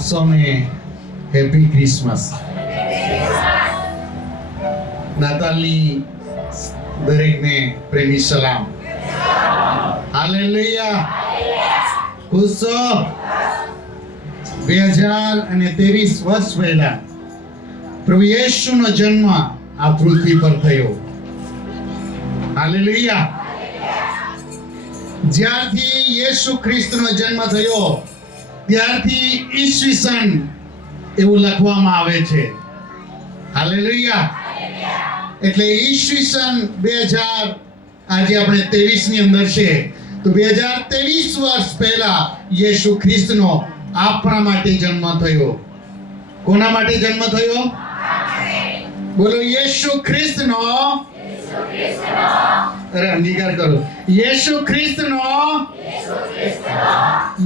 સૌને happy Christmas. નાતાલની દરેકને પ્રેમી સલામ. હાલેલુયા. ખુશ છો? 2023 વર્ષ પહેલા પ્રભુ યેશુનો જન્મ આ પૃથ્વી પર થયો. હાલેલુયા. જ્યારથી યેશુ ખ્રિસ્તનો જન્મ થયો ત્યારથી ઈસવીસન એવું લખવામાં આવે છે. હાલેલુયા. એટલે ઈસવીસન 2000 આજે આપણે 23 ની અંદર છે, તો 2023 વર્ષ પહેલા યેશુ ખ્રિસ્તનો આપણા માટે જન્મ થયો. કોના માટે જન્મ થયો? બોલો, યેશુ ખ્રિસ્તનો. અરે અંગીકાર કરો. યેશુ ખ્રિસ્તનો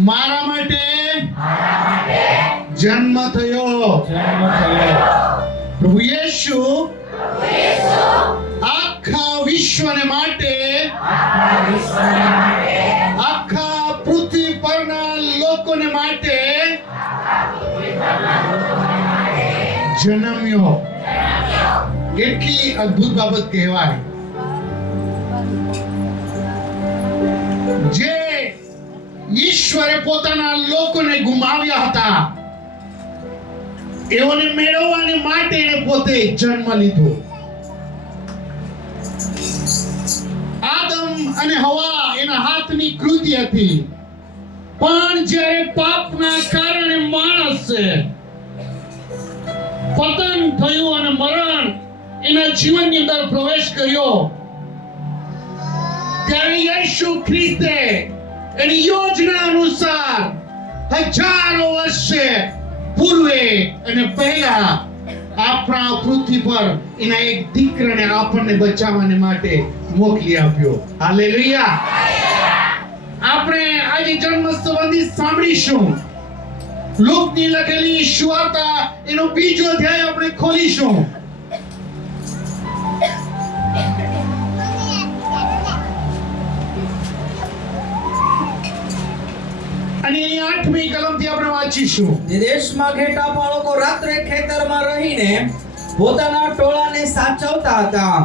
મારા માટે જન્મ થયો. પ્રભુ યેશુ આખા વિશ્વને માટે, આખા પૃથ્વી પરના લોકોને માટે જન્મ્યો. કેટલી અદ્ભુત બાબત કહેવાય. જે ઈશ્વરે પોતાના લોકોને ગુમાવ્યા હતા એઓને મેળવવાને માટે એને પોતે જન્મ લીધો. આદમ અને હવા એના હાથની કૃતિ હતી, પણ જ્યારે પાપના કારણે માણસ પતન થયું અને મરણ એના જીવનની અંદર પ્રવેશ કર્યો, ત્યારે યેશુ ખ્રિસ્તે એની યોજના અનુસાર હજારો વર્ષે પૂર્વે અને પહેલા આપણા પૃથ્વી પર એના એક દીકરાને આપણને બચાવવાને માટે મોકલી આપ્યો. હાલેલુયા. આપણે આજે જન્મ સંબંધી સાંભળીશું. લૂકની લખેલી સુવાર્તા એનો બીજો અધ્યાય આપણે ખોલીશું. અને 8મી કલમથી આપણે વાંચીશું. દેશમાં ઘેટા બાળકો રાત્રે ખેતરમાં રહીને પોતાના ટોળાને સાચવતા હતા.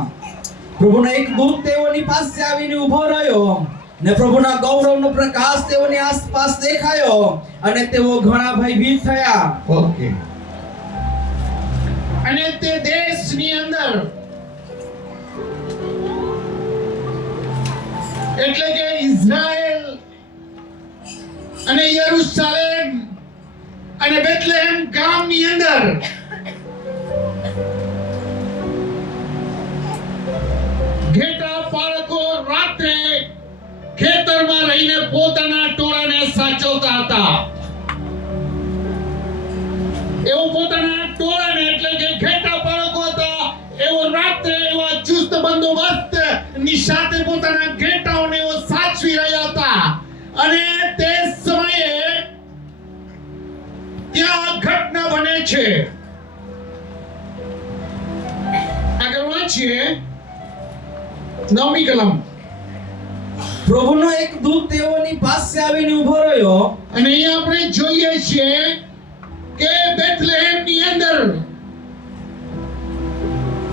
પ્રભુનો એક દૂત તેઓની પાસે આવીને ઊભો રહ્યો ને પ્રભુના ગૌરવનો પ્રકાશ તેઓની આસપાસ દેખાયો અને તેઓ ઘણા ભયભીત થયા. ઓકે. અને તે દેશની અંદર એટલે કે ઇઝરાયલ અને યરૂશલેમ અને બેથલેહેમ ગામની અંદર ઘેટા બાળકો રાત્રે ખેતરમાં રહીને પોતાના ટોળાને સાચવતા હતા. એવો પોતાના ટોળાને એટલે કે ઘેટા બાળકો હતા, એવો રાત્રે એવા ચુસ્ત બંદોબસ્ત ની સાથે પોતાના ઘેટાઓને એવો સાચવી રહ્યા હતા. અને તે સમયે ત્યાં ઘટના બને છે. આગળ વાંચીએ 9મી કલમ. પ્રભુનો એક દૂત તેઓની પાસે આવીને ઊભો રહ્યો અને અહીંયા આપણે જોઈએ છીએ કે બેથલેહેમની અંદર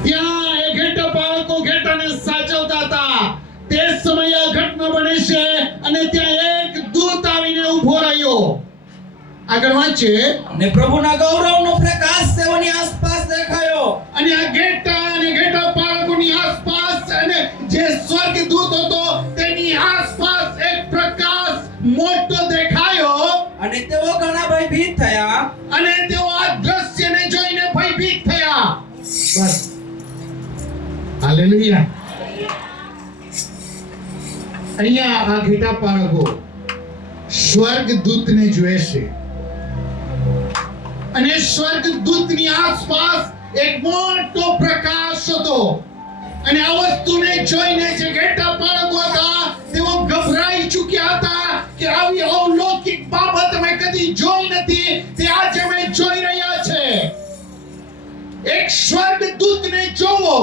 ત્યાં એ ઘેટા બાળકો ઘેટાને સાચવતા હતા. તે સમયે આ ઘટના બને છે અને ત્યાં એક દૂત આવીને ઊભો રહ્યો. આગળ વાંચીએ. ને પ્રભુના ગૌરવનો પ્રકાશ તેઓની આસપાસ દેખાયો. અને આ ઘેટા અને ઘેટા બાળકોની આસપાસ અને જે સ્વર્ગદૂત હતો તેની આસપાસ એક પ્રકાશ મોટો દેખાયો અને તેઓ ઘણા ભયભીત થયા. અને તેઓ આ દ્રશ્યને જોઈને ભયભીત થયા. બસ. હાલેલુયા. અહીંયા આ ઘેટા બાળકો સ્વર્ગદૂતને જોવે છે અને સ્વર્ગદૂતની આસપાસ એક મોટો પ્રકાશ હતો. અને આ વસ્તુને જોઈને જે ઘેટા બાળકો હતા તેઓ ગભરાઈ ચૂક્યા હતા કે આવી અલૌકિક બાબત અમે કદી જોઈ નથી, તે આજે અમે જોઈ રહ્યા છે. એક સ્વર્ગદૂતને જોવો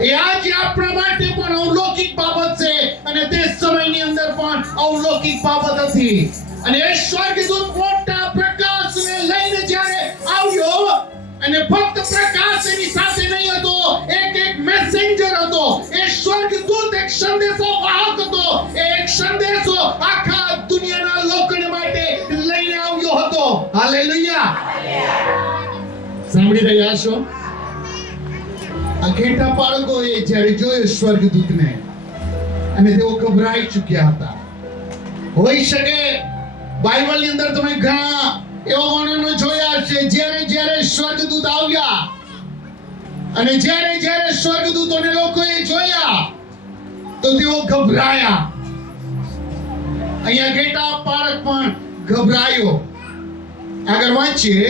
એ આજે આપણા માટે પણ અલૌકિક બાબત છે અને તે સમયની અંદર પણ અલૌકિક બાબત હતી. અને એ સ્વર્ગદૂત મોટા પ્રકાશને લઈને જ્યારે આવ્યો, અને ફક્ત પ્રકાશ એની સાથે નહીં હતો, એક મેસેન્જર હતો. એ સ્વર્ગદૂત એક સંદેશો વાહક હતો. એક સંદેશો આખા દુનિયાના લોકોને માટે લઈને આવ્યો હતો. હાલેલુયા. સાંભળી રહ્યા છો? આ ઘેટા બાળકોએ જ્યારે જોયો સ્વર્ગદૂતને, અને તેઓ ગભરાઈ ચૂક્યા હતા. હોઈ શકે બાઇબલની અંદર તમે ઘણા એવા વર્ણનો જોયા છે, જ્યારે સ્વર્ગદૂત આવ્યા અને જ્યારે સ્વર્ગદૂતોને લોકોએ જોયા તો તેઓ ગભરાયા. અહીંયા ઘેટા બાળક પણ ગભરાયો. આગળ વાંચીએ.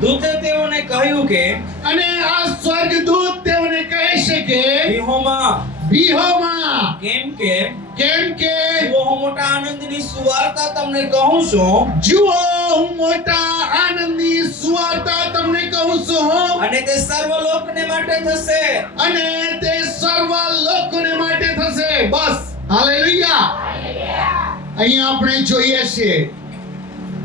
દૂતે તેઓને કહ્યું કે, અને આ સ્વર્ગદૂત તેઓને કહે છે કે બીહોમાં, કેમ કે જુઓ હું મોટા આનંદની સુવાર્તા તમને કહું છું, હું મોટા આનંદની સુવાર્તા તમને કહું છું, અને તે સર્વ લોકોને માટે થશે. બસ. હાલેલુયા. અહીંયા આપણે જોઈએ છીએ,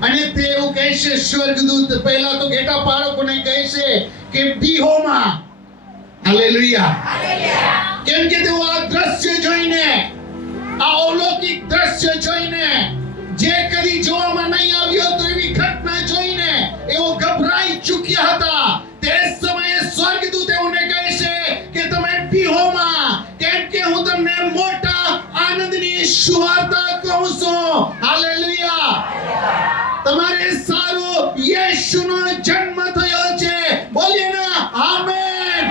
અને તે એવું કહે છે સ્વર્ગદૂત પહેલા તો ઘેટા બાળકોને કહે છે કે બીહોમાં. હાલેલુયા. કેમ કે તેઓ આ દ્રશ્ય જોઈને, આ અલૌકિક દ્રશ્ય જોઈને, જે કદી જોવામાં નહીં આવ્યો તો એવી ઘટના જોઈને એઓ ગભરાઈ ચૂક્યા હતા. તે સમયે સ્વર્ગદૂત એઓને કહે છે કે તમે બીહોમાં, કેમ કે હું તમને મોટા આનંદની સુવાર્તા કહું છું. હાલેલુયા. તમારે સારું યેશુનો જન્મ થયો છે. બોલીએ ના આમેન.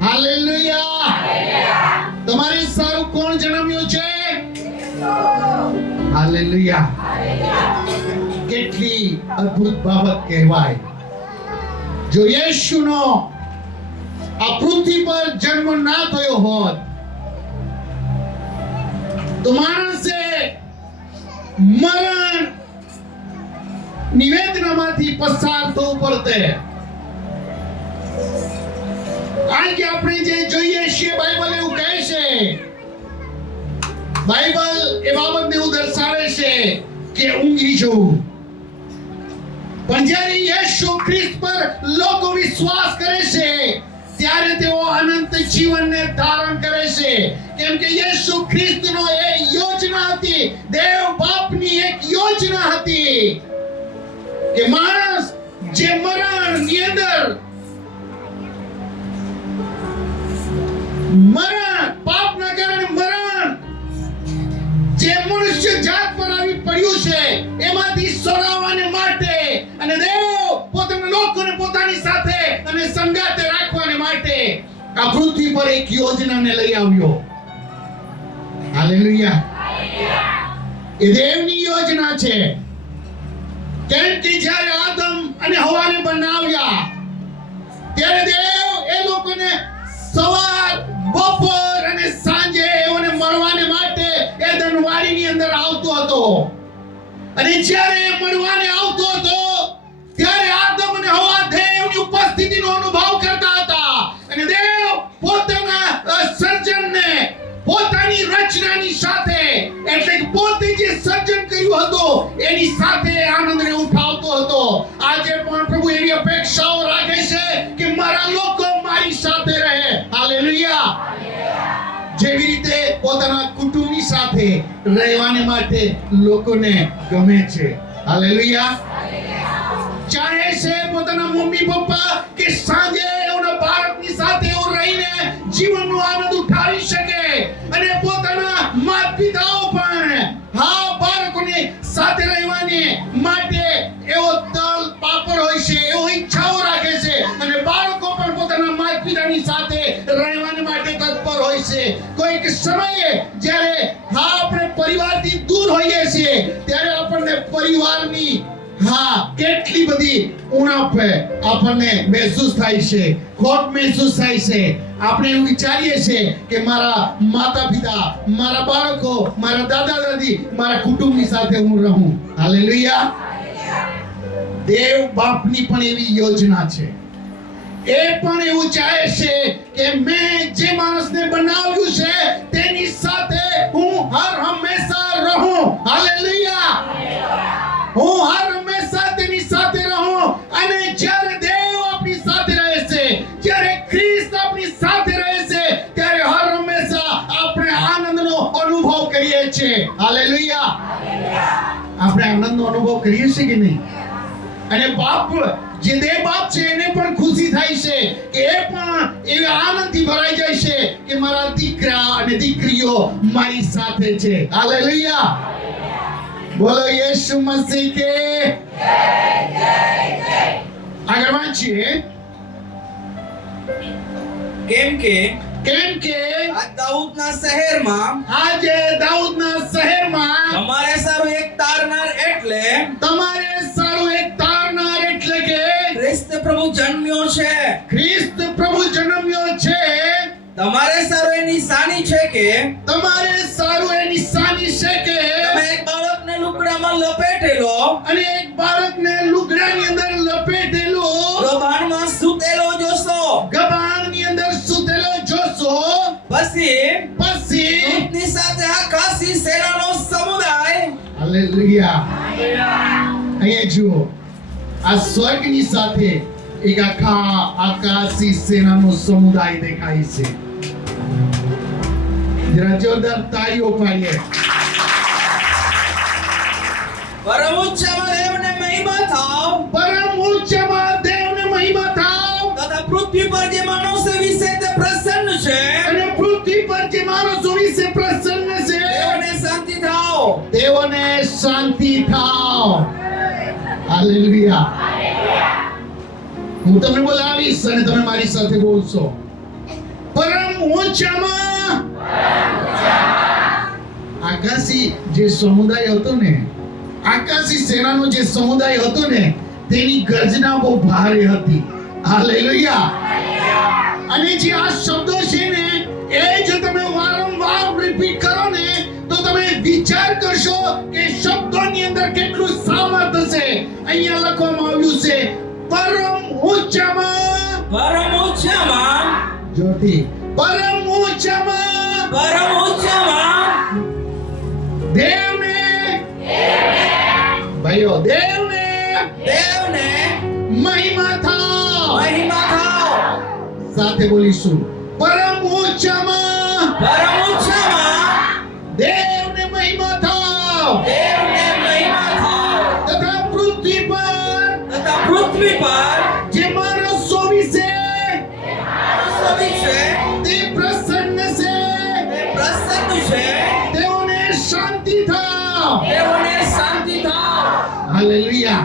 હાલેલુયા. તમારે સારું કોણ જન્મ્યું છે? હાલેલુયા. કેટલી અદ્ભુત બાબત કહેવાય. જો યેશુનો આ પૃથ્વી પર જન્મ ના થયો હોત તો માણસે મરણ નિવેદનામાંથી પસાર થવું પડતે. કારણ કે આપણે જે જોઈએ છીએ, બાઇબલ એવું કહે છે, બાઇબલ એ બાબતને એવું દર્શાવે છે કે ઊંઘી જવું. પણ જ્યારે યેશુ ખ્રિસ્ત પર લોકો વિશ્વાસ કરે છે ત્યારે તેઓ અનંત જીવનને ધારણ કરે છે. કેમ કે યેશુ ખ્રિસ્તનો એ યોજના હતી, દેવ બાપની એક યોજના હતી કે માણસ જે મરણની અંદર પાપના કારણે મરણ જે મનુષ્ય જાત પર આવી પડ્યું છે એમાંથી છોડાવવાને માટે, અને દેવ પોતાના લોકોને પોતાની સાથે અને સંગાતે રાખવાને માટે આ પૃથ્વી પર એક યોજનાને લઈ આવ્યો. હાલેલુયા. એ દેવની યોજના છે. કેમ કે જ્યારે આદમ અને હવાને બનાવ્યા ત્યારે દેવ એ લોકોને સવાર, બપોર અને સાંજે એઓને મળવાને માટે એદન વાડીની અંદર આવતો હતો. અને જ્યારે એ મળવાને આવતો હતો ત્યારે આદમ અને હવા દેવની ઉપસ્થિતિનો અનુભવ કરતા હતા. અને દેવ પોતાના સર્જનને પોતાની રચનાની સાથે, એટલે કે પોતે જે સર્જન કર્યું હતું એની સાથે આનંદને ઉઠાવતો હતો. આજે પણ પ્રભુ એવી અપેક્ષાઓ રાખે છે કે મારા લોકો મારી સાથે રહે. હાલેલુયા. જેવી રીતે પોતાના કુટુંબની સાથે રહેવાને માટે લોકોને ગમે છે. હાલેલુયા. ચાહે છે પોતાના મમ્મી પપ્પા કે સાંજે એના બાળકની સાથે રહીને જીવનનો આનંદ ઉઠાવી શકે, અને પોતાના માતા પિતાઓ પણ બાળકોની સાથે રહેવાની માટે એવો તલ પાપડ હોય છે, એવો ઈચ્છાઓ રાખે છે, અને બાળકો પણ પોતાના માતા પિતાની સાથે રહેવાને માટે તત્પર હોય છે. કોઈક સમયે જ્યારે આપણે પરિવારથી દૂર હોઈએ છીએ ત્યારે આપણને પરિવારની કેટલી બધી ઉણપ આપણને મહેસૂસ થાય છે, ખોટ મહેસૂસ થાય છે. આપણે એવું વિચારીએ છીએ કે મારા માતા પિતા, મારા બાળકો, મારા દાદા દાદી, મારા કુટુંબની સાથે હું રહું. હાલેલુયા. દેવ બાપની પણ એવી યોજના છે. એ પણ એવું ચાહે છે કે મેં જે માણસને બનાવ્યું છે તેની સાથે હું હર હંમેશા રહું. હાલેલુયા. હું હર હંમેશા તેની સાથે રહું. અને જ્યારે દેવ આપણી સાથે રહે છે, જ્યારે ખ્રિસ્ત આપણી સાથે રહે છે, ત્યારે હર હંમેશા આપણે આનંદનો અનુભવ કરીએ છીએ. હાલેલુયા. આપણે આનંદનો અનુભવ કરીએ છીએ કે નહીં? અને બાપ જે દેવ બાપ છે એને પણ ખુશી થાય છે કે એ પણ એવા આનંદથી ભરાઈ જાય છે કે મારા દીકરા અને દીકરીઓ મારી સાથે છે. હાલેલુયા. બોલો યેસુ મસીહ કે આગળ વાંચીએ. કેમ કે આ દાઉદના શહેરમાં આજે દાઉદના શહેરમાં તમારે સારું એક તારનાર એટલે તમારે સારું એક તારનાર એટલે કે ખ્રિસ્ત પ્રભુ જન્મ્યો છે. ખ્રિસ્ત પ્રભુ જન્મ્યો છે. તમારે સારું એ નિશાની છે કે તમારે સારું એ નિશાની છે કે તમે એક બાળકને લુગડામાં લપેટેલો અને એક બાળકને લુગડાની અંદર લપેટેલો ગભાણમાં સૂતેલો જોશો. ગબાણની અંદર સૂતેલો જોશો. પછી પછી દૂતની સાથે આકાશી સેનાનો સમુદાય. હાલેલુયા. અહીંયા જુઓ, આ સ્વર્ગની સાથે એક આખા આકાશી સેનાનો સમુદાય દેખાય છે. જરા જોરદાર તાળીઓ પાડીએ. પરમ ઉચ્ચમાં દેવને મહિમા થાવ. પરમ ઉચ્ચમાં દેવને મહિમા થાવ. તથા પૃથ્વી પર જે મનુષ્ય વિશે તે પ્રસન્ન છે અને પૃથ્વી પર જે માણસો વિશે પ્રસન્ન છે તેઓને શાંતિ થાવ. તેઓને શાંતિ થાવ. હાલેલુયા. હું તમને બોલાવીશ અને તમે મારી સાથે બોલશો. પરમ ઊંચામાં આકાશી જે સમુદાય હતો ને, આકાશી સેનાનો જે સમુદાય હતો ને, તેની ગર્જના બહુ ભારે હતી. હાલેલુયા. અને જે આ શબ્દો છે ને, એ જો તમે વારંવાર રિપીટ કરો ને, તો તમે વિચાર કરશો કે શબ્દોની અંદર કેટલું સામર્થ્ય છે. અહીંયા લખવામાં આવ્યું છે પરમ ઊંચામાં. પરમ ઉચ્ચમાં. જોથી પરમ ઊંચામાં પરમ ઉચ્ચમાં. દેવને ભાઈઓ દેવને દેવને મહિમા થાવ. મહિમા થાવ. સાથે બોલીશું. પરમ ઊંચામાં પરમ ઉચ્ચમાં. દેવને મહિમા થાવ. દેવને મહિમા થાવ. તથા પૃથ્વી પર તથા પૃથ્વી પર જે માણસો વિશે માણસો વિશે તે પ્રસન્ન છે તે પ્રસન્ન છે તેઓને શાંતિ થાવ. તેઓને શાંતિ થાવ. હાલેલુયા.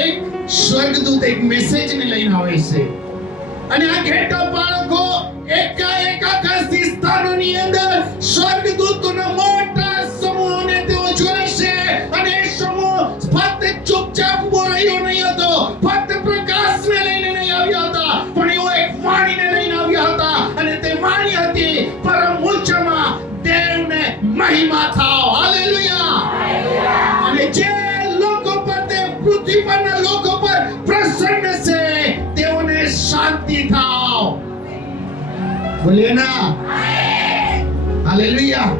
એક સ્વર્ગદૂત એક મેસેજ ને લઈને આવે છે અને આ ઘેટા બાળકો એકાએક આકાશી સ્થાનોની અંદર સ્વર્ગદૂતોના મોટા સમૂહને તેઓ જોઈ છે. અને એ સમૂહ ફક્ત ચૂપચાપ ઉભો રહ્યો નહીં હતો, ફક્ત પ્રકાશને લઈને નહીં આવ્યા હતા, પણ એઓ એક વાણીને લઈને આવ્યા હતા. અને તે વાણી હતી પરમ ઊંચામાં દેવને મહિમા થાવ. હાલેલુયા. અને જે લોકો પર તે પૃથ્વી પરના લોકો પર પ્રસન્ન છે તેઓને શાંતિ થાવ. બોલીએ ના. હાલેલુયા.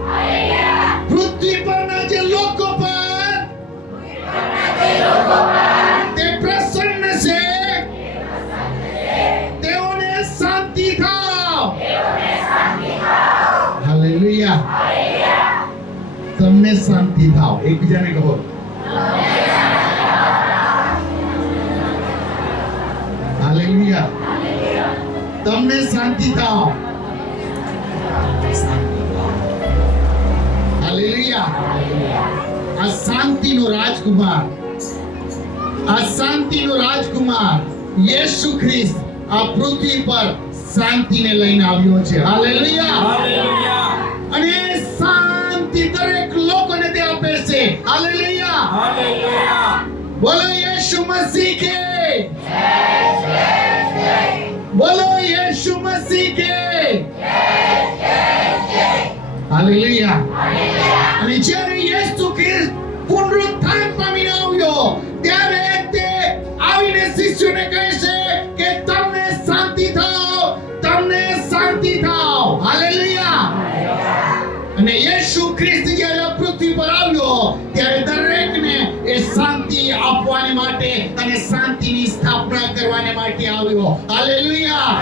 પૃથ્વી પરના જે લોકો પર તે પ્રસન્ન છે તેઓને શાંતિ થાવ. હાલેલુયા. તમને શાંતિ થાવ. એકબીજાને કહો. હાલેલુયા. તમને શાંતિ થાવ. હાલેલુયા. આ શાંતિનો રાજકુમાર, આ શાંતિનો રાજકુમાર યેસુ ખ્રિસ્ત આ પૃથ્વી પર શાંતિને લઈને આવ્યો છે. હાલેલુયા. હાલેલુયા. અને શાંતિ દરેક લોકોને તે આપે છે. હાલેલુયા. હાલેલુયા. બોલો યેસુ મસીહ કે બોલો યેસુ મસીહ કે હાલેલુયા. અને જ્યારે યેસુ ખ્રિસ્ત પુનરુત્થાન પામીને આવ્યો ત્યારે તે આવીને શિષ્યોને કહે છે કે તમને શાંતિ થાવ, તમને શાંતિ થાવ. હાલેલુયા. અને યેસુ ખ્રિસ્ત જ્યારે રક્ષા કરવાને માટે આવ્યો. હાલેલુયા.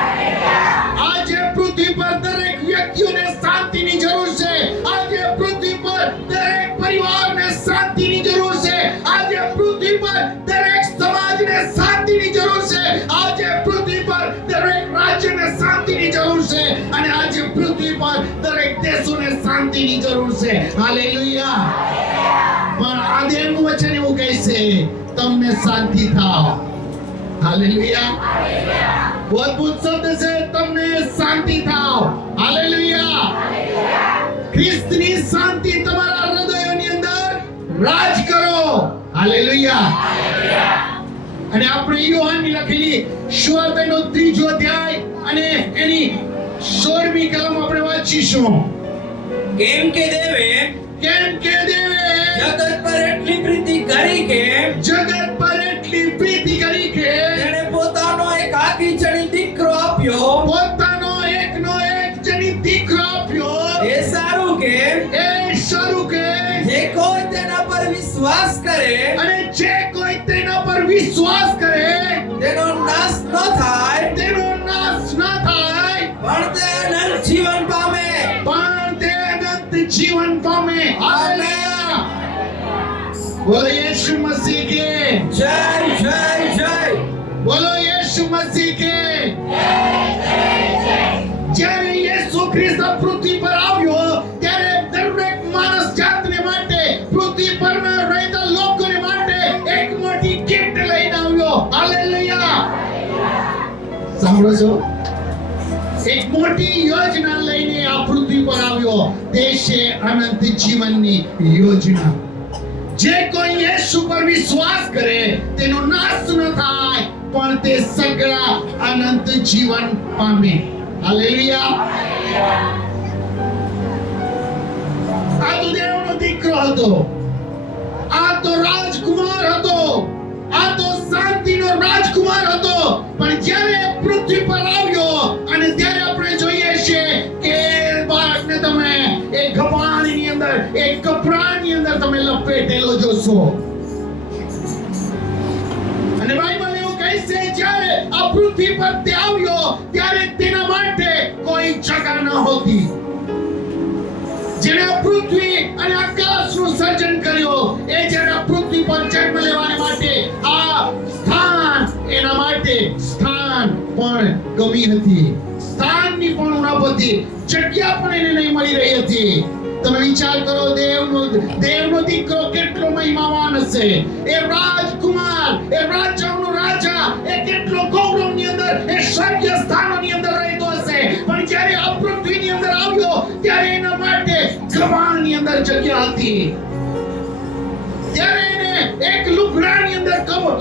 આજે પૃથ્વી પર દરેક વ્યક્તિઓને શાંતિની જરૂર છે. આજે પૃથ્વી પર દરેક પરિવારને શાંતિની જરૂર છે. આજે પૃથ્વી પર દરેક સમાજને શાંતિની જરૂર છે. આજે પૃથ્વી પર દરેક રાજ્યને શાંતિની જરૂર છે. અને આજે પૃથ્વી પર દરેક દેશોને શાંતિની જરૂર છે. હાલેલુયા. પણ આ દેવનું વચન એવું કહે છે, તમને શાંતિ થાવ. હાલેલુયા. બહુ અદ્ભુત શબ્દ છે, તમને શાંતિ થાવ. હાલેલુયા. ખ્રિસ્તની શાંતિ તમારા હૃદયોની અંદર રાજ કરો. હાલેલુયા. અને આપણે યોહાનની લખેલી સુવાર્તાનો 3 અધ્યાય અને એની 16મી કલમ આપણે વાંચીશું. કેમ કે દેવે જગત પર એટલી પ્રીતિ કરી કે તેણે પોતાનો એક આખીજણી દીકરો આપ્યો. પોતાનો એકનો એક જણી દીકરો આપ્યો. એ સારું કે જે કોઈ તેના પર વિશ્વાસ કરે અને જે કોઈ તેના પર વિશ્વાસ કરે તેનો નાશ ન થાય, પણ તે અનંત જીવન પામે. जीवन पामे. हालेलुया. बोलो यीशु मसीह के जय जय जय. बोलो यीशु मसीह के જ્યારે યેસુ ખ્રિસ્ત પૃથ્વી પર આવ્યો ત્યારે દરેક માણસ જાતને માટે, પૃથ્વી પરના રહેતા લોકોને માટે એક મોટી ગિફ્ટ લઈને આવ્યો. હાલેલુયા. સાંભળો છો? એક મોટી યોજના લઈને આ પૃથ્વી પર આવ્યો. તે છે અનંત જીવનની યોજના. જે કોઈ યેસુ પર વિશ્વાસ કરે તેનો નાશ ન થાય, પણ તે સગળા અનંત જીવન પામે. હાલેલુયા. આ તો દેવનો દીકરો હતો. આ તો રાજકુમાર હતો. આ તો શાંતિનો રાજકુમાર હતો. પણ જ્યારે પૃથ્વી પર આવ્યો અને ત્યારે આપણે જોઈએ છે કે બાળકને તમે એક ગભાણની અંદર, એક કપડાની અંદર તમે લપેટેલો જોશો. અને બાઇબલ એવું કહે છે જ્યારે આ પૃથ્વી પર તે આવ્યો ત્યારે તેના માટે કોઈ જગા ન હતી. જેણે પૃથ્વી અને આકાશનું સર્જન કર્યો એ જ્યારે પૃથ્વી પર જન્મ લેવાને માટે આ સ્થાન, એના માટે સ્થાન પણ કમી હતી. સ્થાનની પણ ઉણપ હતી. જગ્યા પણ એને નહીં મળી રહી હતી. તમે વિચાર કરો, દેવનો દીકરો કેટલો મહિમાવાન હશે. એ રાજકુમાર, એ રાજાઓનો રાજા, એ કેટલો ગૌરવની અંદર, એ સ્વર્ગીય સ્થાનોની અંદર રહેતો હશે. પણ જ્યારે આ પૃથ્વીની અંદર આવ્યો ત્યારે એના માટે ગભાણની અંદર જગ્યા હતી. ત્યારે એને એક લુગડાની અંદર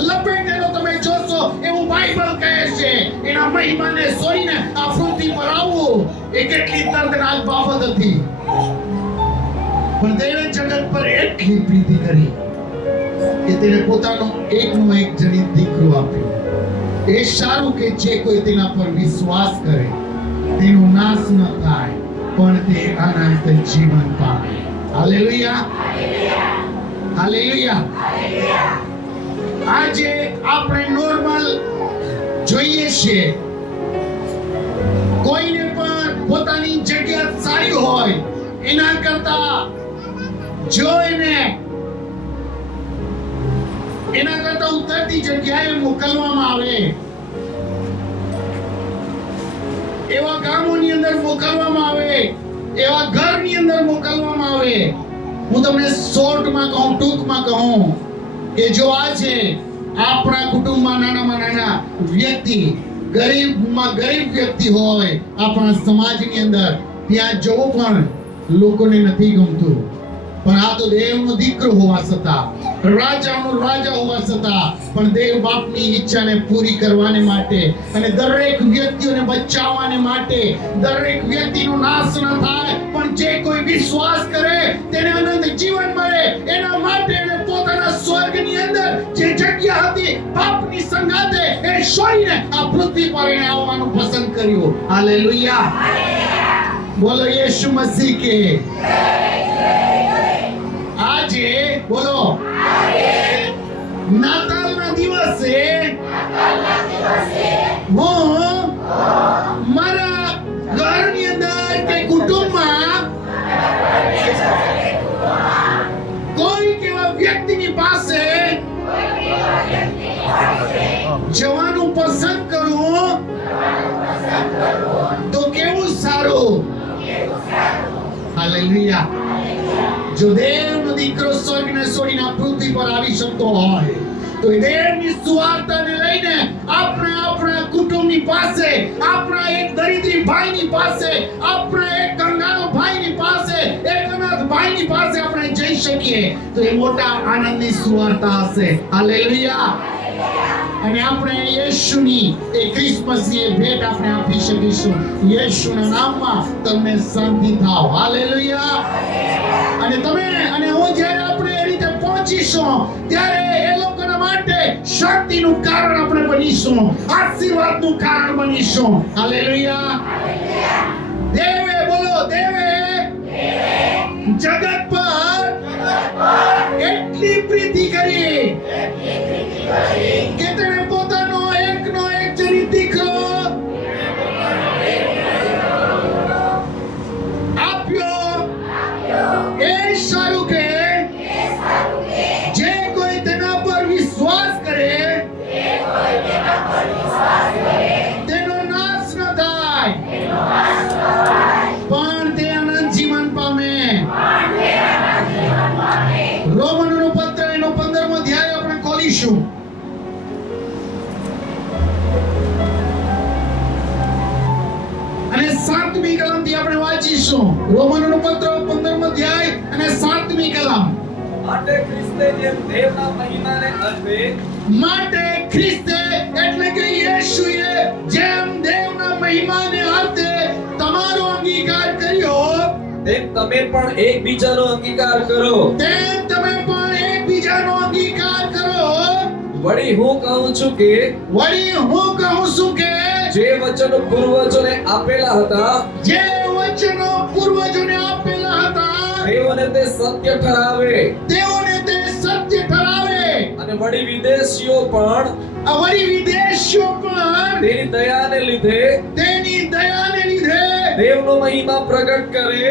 લપેટેલો તમે જોશો એવું બાઇબલ કહે છે. એના મહિમાને સોરીને આ પૃથ્વી પર આવવું એ કેટલી દર્દનાક બાબત હતી. પણ તેણે જગત પર એટલી પ્રીતિ કરી કે તેણે પોતાનો એકનો એક જણી દીકરો આપ્યો. એ સારું કે જે કોઈ તેના પર વિશ્વાસ કરે તેનો નાશ ન થાય, પણ તે અનંત જીવન પામે. હાલેલુયા. હાલેલુયા. આજે આપણે નોર્મલ જોઈએ છીએ, કોઈને પણ પોતાની જગ્યા સારી હોય એના કરતા જો એના કરતા ઉતરતી જગ્યાએ મોકલવામાં આવે, એવા ગામોની અંદર મોકલવામાં આવે, એવા ઘરની અંદર મોકલવામાં આવે. હું તમને શોર્ટમાં કહું, ટૂંકમાં કહું કે જો આજે આપણા કુટુંબમાં નાનામાં નાના વ્યક્તિ, ગરીબમાં ગરીબ વ્યક્તિ હોય આપણા સમાજની અંદર, ત્યાં જવું પણ લોકોને નથી ગમતું. પણ આ તો દેવનો દીકરો હોવા છતાં, રાજાનો રાજા હોવા છતાં પણ દેવ બાપની ઈચ્છાને પૂરી કરવાને માટે અને દરેક વ્યક્તિઓને બચાવવાને માટે, દરેક વ્યક્તિનો નાશ ન થાય પણ જે કોઈ વિશ્વાસ કરે તેને અનંત જીવન મળે, એના માટે એને પોતાના સ્વર્ગની અંદર જે જગ્યા હતી બાપની સંગાતે એ છોડીને આ પૃથ્વી પર એને આવવાનું પસંદ કર્યું. હાલેલુયા. બોલો યેસુ મસીહ કે આજે બોલો નાતાલના દિવસે હું મારા ઘરની અંદર કે કુટુંબમાં કોઈ એવા વ્યક્તિની પાસે જવાનું પસંદ કરું તો કેવું સારું. હાલેલુયા. જો દેવનો દીકરો સ્વર્ગને છોડીને આ પૃથ્વી પર આવી શકતો હોય તો એ દેવની સુવાર્તાને લઈને આપણે આપણા કુટુંબની પાસે, આપણા એક દરિદ્રી ભાઈની પાસે, આપણા એક કંગાળ ભાઈની પાસે, એક અનાથ ભાઈની પાસે આપણે જઈ શકીએ તો એ મોટા આનંદની સુવાર્તા હશે. હાલેલુયા. અને આપણે યેશુની એ ક્રિસમસની એ ભેટ આપણે આપી શકીશું. યેશુના નામમાં તમને શાંતિ થાવ. હાલેલુયા. અને તમે અને હું જ્યારે આપણે એ રીતે પહોંચીશું ત્યારે એ લોકોના માટે શાંતિનું કારણ આપણે બનીશું, આશીર્વાદનું કારણ બનીશું. હાલેલુયા. દેવે બોલો, દેવે જગત પર એટલી પ્રીતિ કરી કે તેણે પોતાનો એકનો એક જરી દીકરો આપ્યો. એ સારું કે જે કોઈ તેના પર વિશ્વાસ કરે તેનો નાશ ન થાય પણ તે અનંત જીવન પામે. રોમનોનો પત્ર એનો 15મો અધ્યાય આપણે ખોલીશું. અને 7મી કલમથી આપણે વાંચીશું. રોમનોનો પત્ર 15મો અધ્યાય અને 7મી કલમ. માટે ખ્રિસ્તે જેમ દેવના મહિમાને અર્થે, માટે ખ્રિસ્તે એટલે કે યેશુએ જેમ દેવના મહિમાને અર્થે તમારો અંગીકાર કર્યો તેમ તમે પણ એકબીજાનો અંગીકાર કરો. તેમ તમે પણ એકબીજાનો અંગીકાર કરો. વળી હું કહું છું કે જે વચનો પૂર્વજોને આપેલા હતા તેઓને તે સત્ય ઠરાવે. અને વળી વિદેશીઓ પણ તેની દયાને લીધે દેવનો મહિમા પ્રગટ કરે.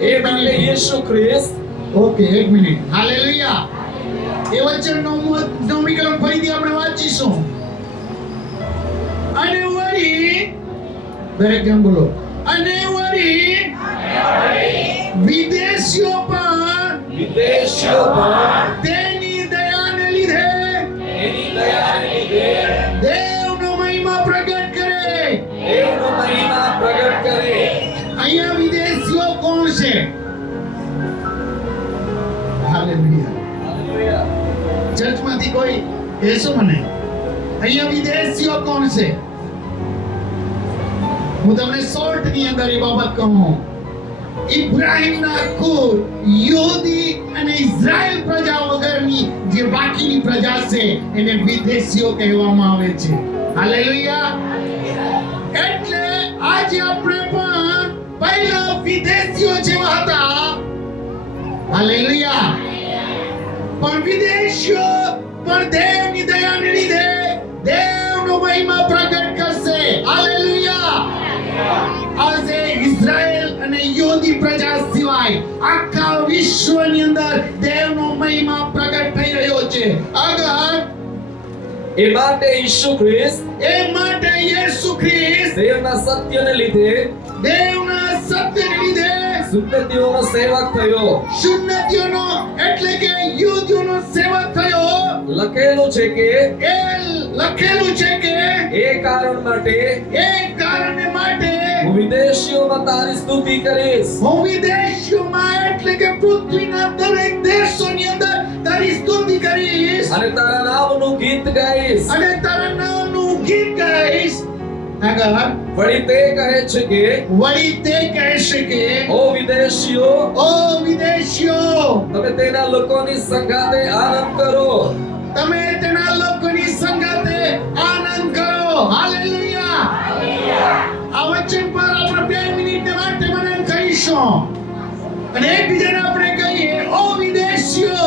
એ માટે યેશુ ખ્રિસ્ત. ઓકે, એક મિનિટ. હાલેલુયા. એ વચનનો 9મી કલમ ફરીથી આપણે વાંચીશું. અને વળી દરેક જણ બોલો. અને વળી વિદેશીઓ પણ તેની દયાને લીધે દેવનો મહિમા પ્રગટ કરે. અહીંયા વિદેશીઓ કોણ છે? હાલેલુયા. ચર્ચમાંથી કોઈ કહેશો મને? અહીંયા વિદેશીઓ કોણ છે? હું તમને શોર્ટની અંદર એ બાબત કહું. ઇબ્રાહીમના કુળ યહૂદી અને ઇઝરાયલ પ્રજા વગરની જે બાકીની પ્રજા છે એને વિદેશીઓ કહેવામાં આવે છે. હાલેલુયા. એટલે આજે આપણે પણ પહેલા વિદેશીઓ જેવા હતા. હાલેલુયા. પણ વિદેશીઓ પણ દેવની દયાને લીધે દેવનો મહિમા પ્રગટ કરશે. હાલેલુયા. આજે ઇઝરાયલ અને યહૂદી પ્રજા સિવાય આખા વિશ્વની અંદર દેવનો મહિમા પ્રગટ થઈ રહ્યો છે. આગળ એ માટે યેશુ ખ્રિસ્ત દેવના સત્યને લીધે સુન્નતિઓનો સેવક થયો. સુન્નતિઓનો એટલે કે યુદ્ધનો સેવક થયો. લખેલું છે કે એ કારણ માટે હું વિદેશીઓમાં તારી સ્તુતિ કરીશ. હું વિદેશીઓમાં એટલે કે પૃથ્વીના દરેક દેશોની અંદર તારી સ્તુતિ કરીશ અને તારા નામનું ગીત ગાઈશ. આગળ વળી તે કહે છે કે ઓ વિદેશીઓ તમે તેના લોકોની સંગાતે આનંદ કરો. હાલેલુયા. આ વચન પર આપણે 2 મિનિટ માટે મનન કરીશું અને એકબીજાને આપણે કહીએ, ઓ વિદેશીઓ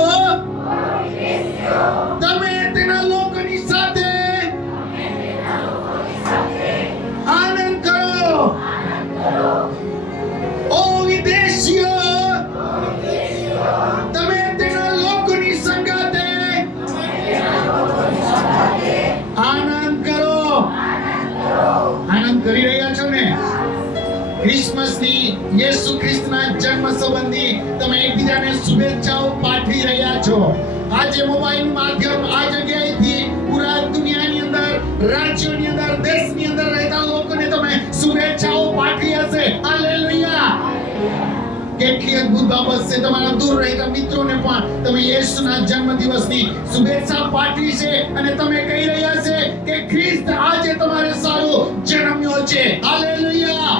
ક્રિસમસની યેસુ ખ્રિસ્તના જન્મ સંબંધી તમે એકબીજાને શુભેચ્છાઓ પાઠવી રહ્યા છો. આજે મોબાઈલ માધ્યમ આ જગ્યાએથી પૂરા દુનિયાની અંદર, રાજ્યોની અંદર, દેશની અંદર રહેતા લોકોને તમે શુભેચ્છાઓ પાઠવી હશે. હાલેલુયા. કેટલી અદ્ભુત બાબત છે. તમારા દૂર રહેતા મિત્રોને પણ તમે યેસુના જન્મદિવસની શુભેચ્છા પાઠવી છે અને તમે કહી રહ્યા છે કે ખ્રિસ્ત આજે તમારે સારો જન્મ્યો છે. હાલેલુયા.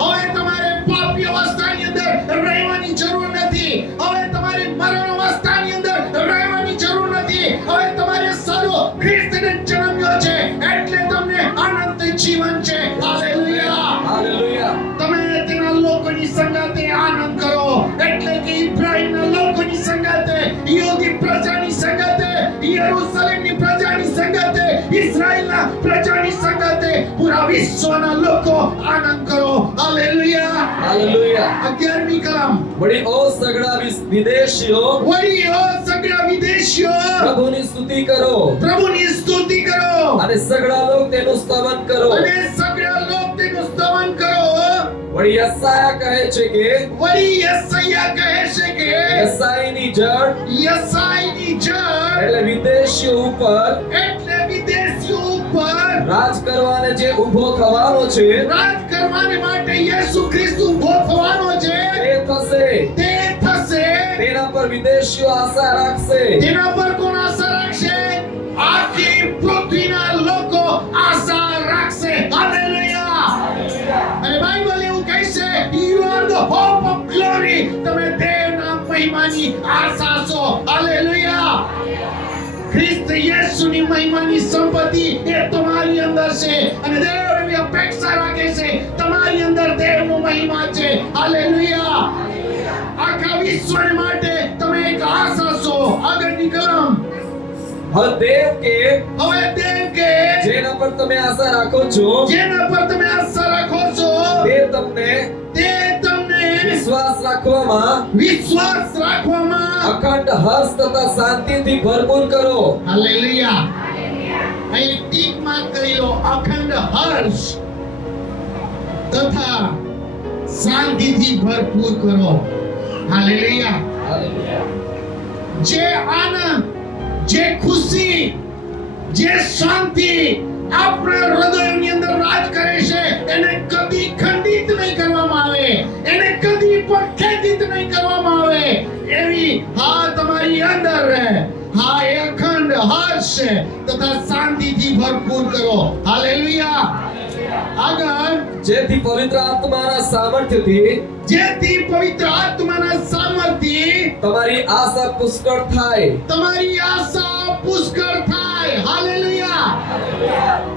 હવે તમારે પાપી અવસ્થાની અંદર રહેવાની જરૂર નથી. હવે તમારે મરણ અવસ્થાની અંદર રહેવાની જરૂર નથી. હવે તમારે સારો ખ્રિસ્તને જન્મ્યો છે એટલે તમને અનંત જીવન છે. હાલેલુયા. હાલેલુયા. તમે તેના લોકોની સંગાતે આનંદ કરો. એટલે કે ઇબ્રાહીમના લોકોની સંગાતે, યહૂદી પ્રજાની સંગાતે, યરૂશલેમની પ્રજાની સંગાતે, ઇઝરાયલના પ્રજાની સંગાતે પૂરા વિશ્વના લોકો આનંદ કરો. હાલેલુયા. હાલેલુયા. 11મી કલમ. વળી ઓ સગળા વિદેશીઓ, વળી ઓ સગળા વિદેશીઓ, પ્રભુની સ્તુતિ કરો પ્રભુની સ્તુતિ કરો અને સગળા લોક તેનું સ્તવન કરો. અને સગળા લોક તેનું સ્તવન કરો. વળી યસાયા કહે છે કે, વળી યસાયા કહે છે કે યસાઈની જડ યસાઈની જડ એટલે વિદેશીઓ ઉપર એટલે વિદેશીઓ ઉપર રાજ કરવાને જે ઊભો થવાનો છે રાજ કરવાને માટે યેસુ ખ્રિસ્ત ઊભો થવાનો છે. તે થશે. તે થશે. તેના પર વિદેશીઓ આશા રાખશે. તેના પર કોણ આશા રાખશે? આખી પૃથ્વીના લોકો આશા રાખશે. હાલેલુયા. અને બાઇબલ એવું કહે છે, you are the hope of glory. તમે દેવના મહિમાની આશા છો. હાલેલુયા. ખ્રિસ્ત યેસુની મહિમાની સંપત્તિ એ તમારી અંદર છે અને દેવ એવી અપેક્ષા રાખે છે તમારી અંદર દેવનો મહિમા છે. હાલેલુયા. આખા વિશ્વ માટે તમે એક આશા છો. આગળની કલમ. હવે દેવ કે, હવે દેવ કે જેના પર તમે આશા રાખો છો જેના પર તમે આશા રાખો છો તે તમને વિશ્વાસ રાખવામાં અખંડ હર્ષ તથા શાંતિથી ભરપૂર કરો. હાલેલુયા. અહીં ટીક માર્ક કરી લો. અખંડ હર્ષ તથા શાંતિથી ભરપૂર કરો. હાલેલુયા. જે આનંદ, જે ખુશી, જે શાંતિ આપણા હૃદયની અંદર રાજ કરે છે એને કદી ખંડિત નહીં કરવામાં આવે. એને કદી પણ ખેદિત નહીં કરવામાં આવે. એવી તમારી અંદર રહે. એ અખંડ હર્ષ તથા શાંતિથી ભરપૂર કરો. હાલેલુયા. આગળ. જેથી પવિત્ર આત્માના સામર્થ્યથી તમારી આશા પુષ્કળ થાય. તમારી આશા પુષ્કળ થાય. હાલેલુયા.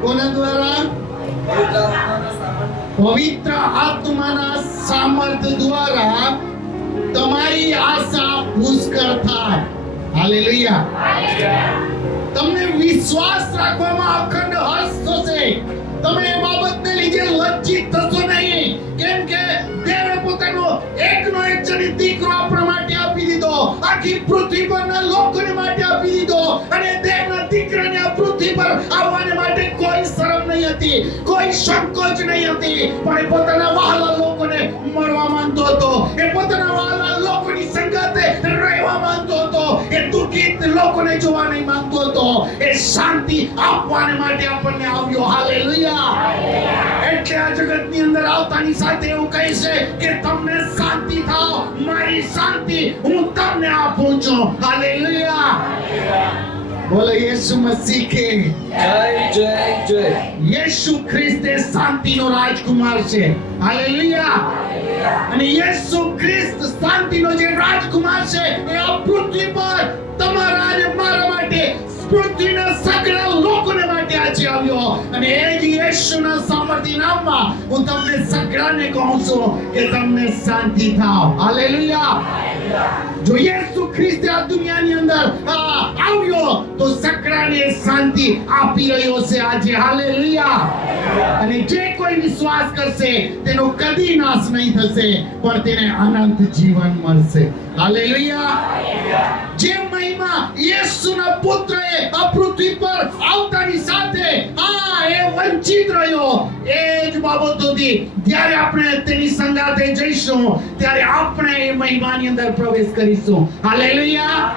કોના દ્વારા? પવિત્ર આત્માના સામર્થ્ય દ્વારા તમારી આશા પુષ્કળ થાય. હાલેલુયા. તમને વિશ્વાસ રાખવામાં અખંડ હર્ષ થશે. તમે એ બાબતને લીધે લજ્જિત થશો નહીં. કેમ કે દેવે પોતાનો એકનો એક જનિત દીકરો આપણા માટે આપી દીધો. આખી પૃથ્વી પરના લોકોને માટે આપી દીધો. અને દેવના દીકરાને આ પૃથ્વી પર આવવાને માટે કોઈ શરમ નહીં હતી, કોઈ સંકોચ નહીં હતી. પણ એ પોતાના વહાલા લોકોને મળવા માંગતો હતો. એ પોતાના વહાલા લોકોની સંગાતે રહેવા માંગતો હતો. એ દુઃખિત લોકોને જોવા નહીં માંગતો હતો. એ શાંતિ આપવાને માટે આપણને આવ્યો. હાલેલુયા. એટલે આ જગતની અંદર આવતાની સાથે એવું કહે છે કે તમને શાંતિ થાઓ, મારી શાંતિ હું તમને આપું છું. હાલેલુયા. બોલો યેસુ મસીહ કે જય જય જય. યેસુ ખ્રિસ્ત એ શાંતિનો રાજકુમાર છે. હાલેલુયા. અને યેસુ ખ્રિસ્ત શાંતિનો જે રાજકુમાર છે એ આ પૃથ્વી પર તમારા અને મારા માટે, પૃથ્વીના સગળા લોકોને માટે આજે આવ્યો. અને એ જ યેસુના સામર્થ્ય નામમાં હું તમને સગળાને કહું છું કે તમને શાંતિ થાઓ. હાલેલુયા. જો યેસુ ખ્રિસ્ત આ દુનિયાની અંદર આવ્યો તો સગળાને શાંતિ આપી રહ્યો છે આજે. હાલેલુયા. અને જે કોઈ વિશ્વાસ કરશે તેનો કદી નાશ નહીં થશે, પણ તેને અનંત જીવન મળશે. હાલેલુયા. જે મહિમા યેસુના પુત્રએ આ પૃથ્વી પર આવતાની સાથે એ વંચિત રહ્યો એ જ બાબતોથી જ્યારે આપણે તેની સંગાથે જઈશું ત્યારે આપણે એ મહિમાની અંદર પ્રવેશ કરીશું. હાલેલુયા.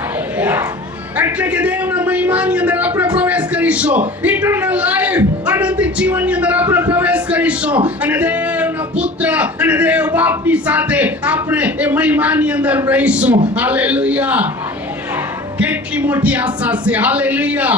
એટલે કે દેવના મહિમાની અંદર આપણે પ્રવેશ કરીશું. ઇટર્નલ લાઈફ અનંત જીવનની અંદર આપણે પ્રવેશ કરીશું અને દેવના પુત્ર અને દેવ બાપની સાથે આપણે એ મહિમાની અંદર રહીશું. હાલેલુયા. કેટલી મોટી આશા છે. હાલેલુયા.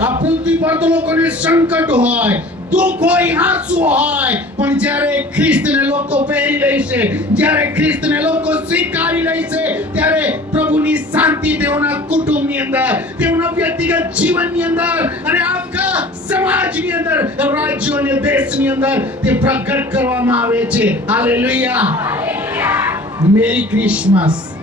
આ પૃથ્વી પર તો લોકોને સંકટ હોય, દુઃખ હોય, આંસુ હોય, પણ જ્યારે ખ્રિસ્તને લોકો પહેરી લે છે, જ્યારે ખ્રિસ્તને લોકો સ્વીકારી લે છે, ત્યારે પ્રભુની શાંતિ તેઓના કુટુંબની અંદર, તેઓના વ્યક્તિગત જીવનની અંદર અને આખા સમાજની અંદર, રાજ્યો અને દેશની અંદર તે પ્રગટ કરવામાં આવે છે. હાલેલુયા. Merry Christmas.